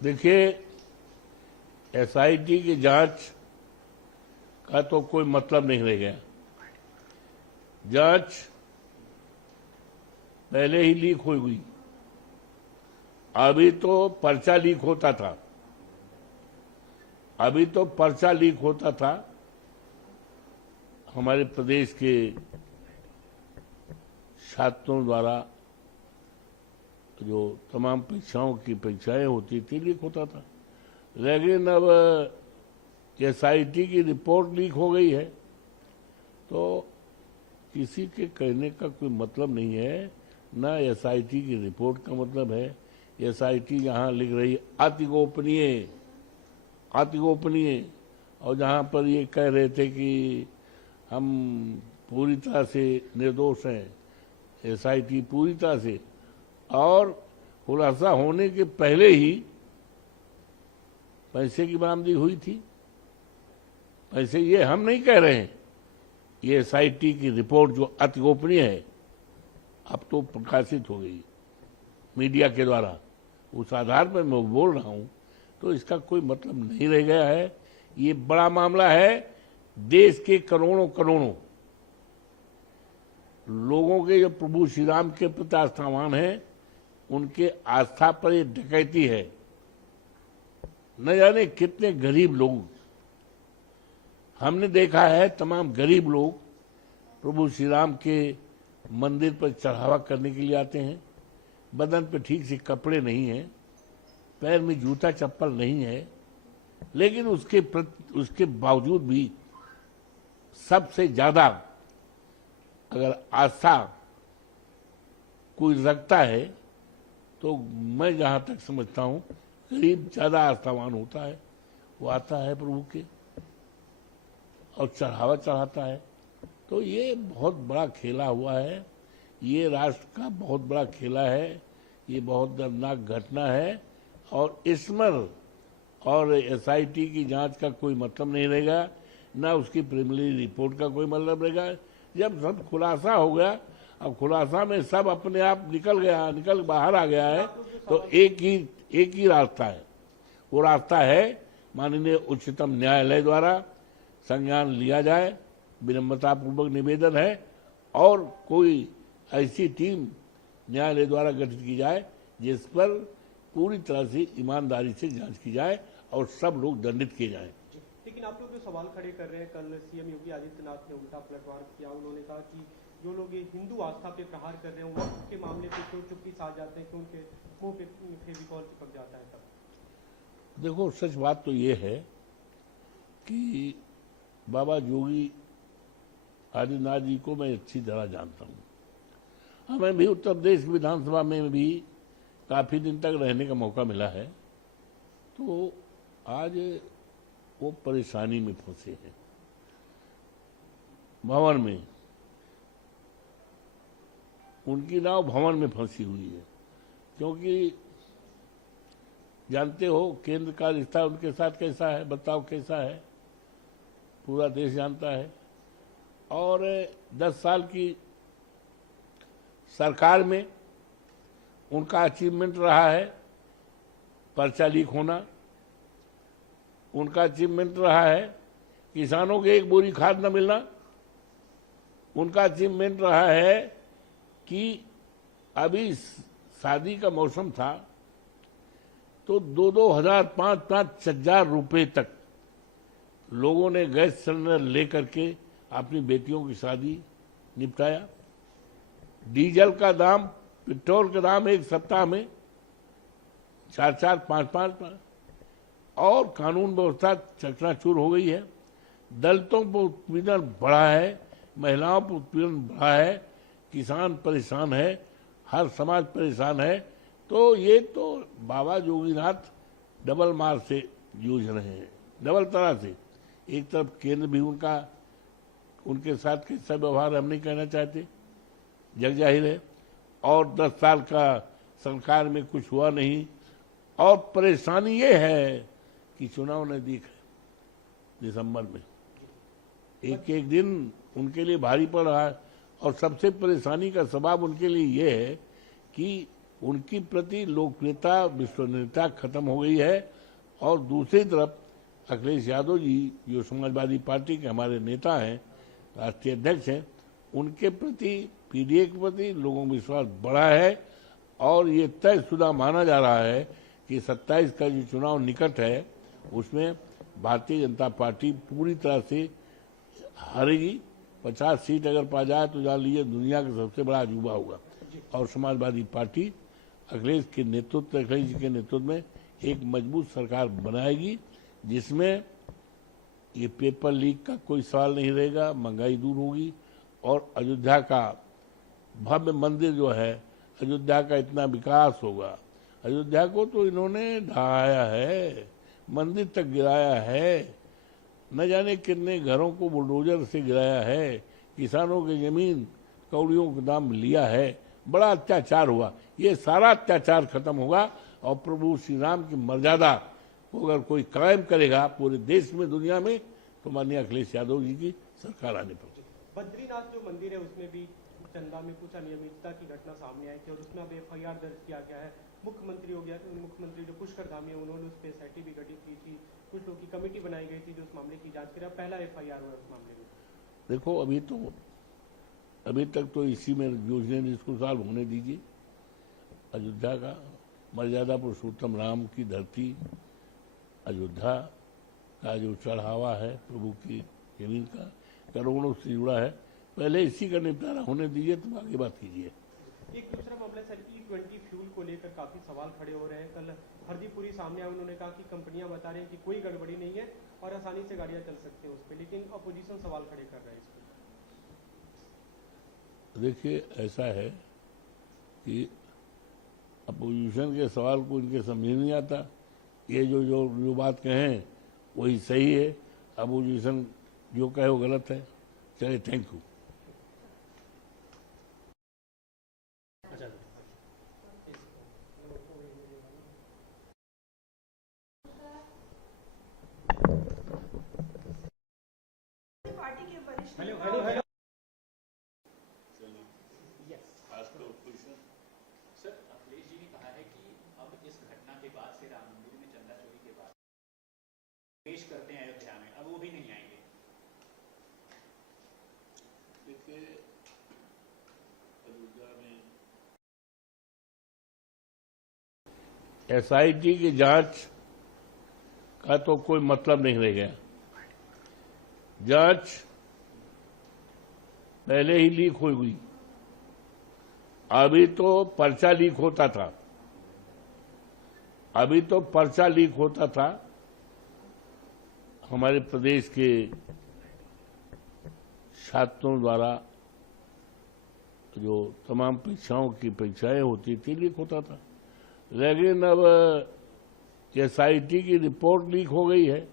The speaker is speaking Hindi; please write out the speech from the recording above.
देखिए, एसआईटी की जांच का तो कोई मतलब नहीं रह गया। जांच पहले ही लीक हो गई। अभी तो पर्चा लीक होता था, हमारे प्रदेश के छात्रों द्वारा जो तमाम परीक्षाएं होती थी, लीक होता था। लेकिन अब एसआईटी की रिपोर्ट लीक हो गई है, तो किसी के कहने का कोई मतलब नहीं है। ना एसआईटी की रिपोर्ट का मतलब है। एसआईटी यहाँ लिख रही अति गोपनीय, और जहाँ पर ये कह रहे थे कि हम पूरी तरह से निर्दोष हैं, एसआईटी पूरी तरह से, और खुलासा होने के पहले ही पैसे की बरामदी हुई थी। पैसे, ये हम नहीं कह रहे हैं, ये एसआईटी की रिपोर्ट जो अति गोपनीय है, अब तो प्रकाशित हो गई मीडिया के द्वारा, उस आधार पर मैं बोल रहा हूं। तो इसका कोई मतलब नहीं रह गया है। ये बड़ा मामला है। देश के करोड़ों लोगों के जो प्रभु श्री राम के प्रति आस्थावान है, उनके आस्था पर ये डकैती है। न जाने कितने गरीब लोग, हमने देखा है, तमाम गरीब लोग प्रभु श्री राम के मंदिर पर चढ़ावा करने के लिए आते हैं। बदन पे ठीक से कपड़े नहीं हैं, पैर में जूता चप्पल नहीं है, लेकिन उसके बावजूद भी सबसे ज्यादा अगर आस्था कोई रखता है, तो मैं जहां तक समझता हूं, करीब ज्यादा आस्थावान होता है। वो आता है प्रभु के और चढ़ावा चढ़ाता है। तो ये बहुत बड़ा खेला हुआ है, ये राष्ट्र का बहुत बड़ा खेला है, ये बहुत दर्दनाक घटना है। और इसमें और एसआईटी की जांच का कोई मतलब नहीं रहेगा, ना उसकी प्रिलिमिनरी रिपोर्ट का कोई मतलब रहेगा। जब सब खुलासा हो गया, अब खुलासा में सब अपने आप निकल बाहर आ गया है, तो एक ही रास्ता है। वो रास्ता है माननीय उच्चतम न्यायालय द्वारा संज्ञान लिया जाए, विनम्रतापूर्वक निवेदन है, और कोई ऐसी टीम न्यायालय द्वारा गठित की जाए जिस पर पूरी तरह से ईमानदारी से जांच की जाए और सब लोग दंडित किए जाएं। लेकिन आप लोग जो सवाल खड़े कर रहे हैं, कल सीएम योगी आदित्यनाथ ने उल्टा पलटवार किया। उन्होंने कहा कि जो लोग ये हिंदू आस्था पे प्रहार कर रहे हैं, उनके मामले पे क्यों चुप्पी साध जाते हैं, क्यों उनके मुंह पे फेविकॉल चिपक जाता है। तब देखो, सच बात तो ये है कि बाबा योगी आदित्यनाथ जी को मैं अच्छी तरह जानता हूँ। हमें भी उत्तर प्रदेश विधानसभा में भी काफी दिन तक रहने का मौका मिला है। तो आज वो परेशानी में फंसे हैं, भवन में, उनकी नाव भवन में फंसी हुई है। क्योंकि जानते हो केंद्र का रिश्ता उनके साथ कैसा है, बताओ कैसा है, पूरा देश जानता है। और 10 साल की सरकार में उनका अचीवमेंट रहा है पर्चा लीक होना, उनका अचीवमेंट रहा है किसानों के एक बोरी खाद न मिलना, उनका अचीवमेंट रहा है कि अभी शादी का मौसम था तो 2-2 हजार 5-5 हजार रुपए तक लोगों ने गैस सिलेंडर लेकर के अपनी बेटियों की शादी निपटाया। डीजल का दाम, पेट्रोल का दाम एक सप्ताह में 4-4, 5-5, और कानून व्यवस्था चकनाचूर हो गई है। दलितों पर उत्पीड़न बढ़ा है, महिलाओं पर उत्पीड़न बढ़ा है, किसान परेशान है, हर समाज परेशान है। तो ये तो बाबा योगीनाथ डबल मार से जूझ रहे हैं, डबल तरह से। एक तरफ केंद्र भी उनके साथ कैसा व्यवहार हम नहीं कहना चाहते, जग जाहिर है, और 10 साल का सरकार में कुछ हुआ नहीं। और परेशानी ये है कि चुनाव नजदीक है, दिसंबर में एक एक दिन उनके लिए भारी पड़ रहा है। और सबसे परेशानी का सबब उनके लिए ये है कि उनकी प्रति लोकप्रियता, विश्वसनीयता खत्म हो गई है। और दूसरी तरफ अखिलेश यादव जी जो समाजवादी पार्टी के हमारे नेता हैं, राष्ट्रीय अध्यक्ष हैं, उनके प्रति, पीडीए के प्रति लोगों का विश्वास बढ़ा है। और ये तयशुदा माना जा रहा है कि 27 का जो चुनाव निकट है उसमें भारतीय जनता पार्टी पूरी तरह से हारेगी। 50 सीट अगर पा जाए तो जान लीजिए दुनिया का सबसे बड़ा अजूबा होगा। और समाजवादी पार्टी अखिलेश जी के नेतृत्व में एक मजबूत सरकार बनाएगी, जिसमें ये पेपर लीक का कोई सवाल नहीं रहेगा, महंगाई दूर होगी और अयोध्या का भव्य मंदिर जो है, अयोध्या का इतना विकास होगा। अयोध्या को तो इन्होंने ढहाया है, मंदिर तक गिराया है, न जाने कितने घरों को बुलडोजर से गिराया है, किसानों की जमीन कौड़ियों के दाम लिया है, बड़ा अत्याचार हुआ। ये सारा अत्याचार खत्म होगा और प्रभु श्री राम की मर्यादा को अगर कोई कायम करेगा पूरे देश में, दुनिया में, तो माननीय अखिलेश यादव जी की सरकार आने पर। बद्रीनाथ जो मंदिर है उसमें भी चंदा में कुछ अनियमितता की घटना सामने आई थी और उसमें अब FIR दर्ज किया गया है। मुख्यमंत्री जो पुष्कर धामी है उन्होंने उस पर SIT भी गठित की थी, कुछ लोग की कमेटी बनाई गई थी जो उस मामले की जांच करे। पहला FIR हुआ उस मामले में। देखो अभी तक तो इसी में योजना इसको सॉल्व होने दीजिए। अयोध्या का मर्यादा पुरुषोत्तम राम की धरती, अयोध्या का जो चढ़ावा है प्रभु की जमीन का, करोड़ों से जुड़ा है, पहले इसी का निपटारा होने दीजिए, तुम आगे बात कीजिए। एक दूसरा मामला सर, E20 फ्यूल को लेकर काफी सवाल खड़े हो रहे हैं। कल हरदीप पुरी सामने आए, उन्होंने कहा कि कंपनियां बता रही हैं कि कोई गड़बड़ी नहीं है और आसानी से गाड़ियां चल सकती हैं उस पर, लेकिन अपोजिशन सवाल खड़े कर रहा है इस पर। देखिए ऐसा है कि अपोजिशन के सवाल को इनके समझ नहीं आता। ये जो बात कहें वही सही है, अपोजिशन जो कहे वो गलत है। चलिए, thank you. Sir, Akhilesh ji ने कहा है कि अब इस घटना के बाद से राम मंदिर में चंदा चोरी के बाद पेश करते हैं अयोध्या में, अब वो भी नहीं आएंगे। देखिए, अयोध्या में SIT की जांच का तो कोई मतलब नहीं रह गया। जांच पहले ही लीक हो गई। अभी तो पर्चा लीक होता था। हमारे प्रदेश के छात्रों द्वारा जो तमाम परीक्षाओं की परीक्षाएं होती थी, लीक होता था। लेकिन अब SIT की रिपोर्ट लीक हो गई है।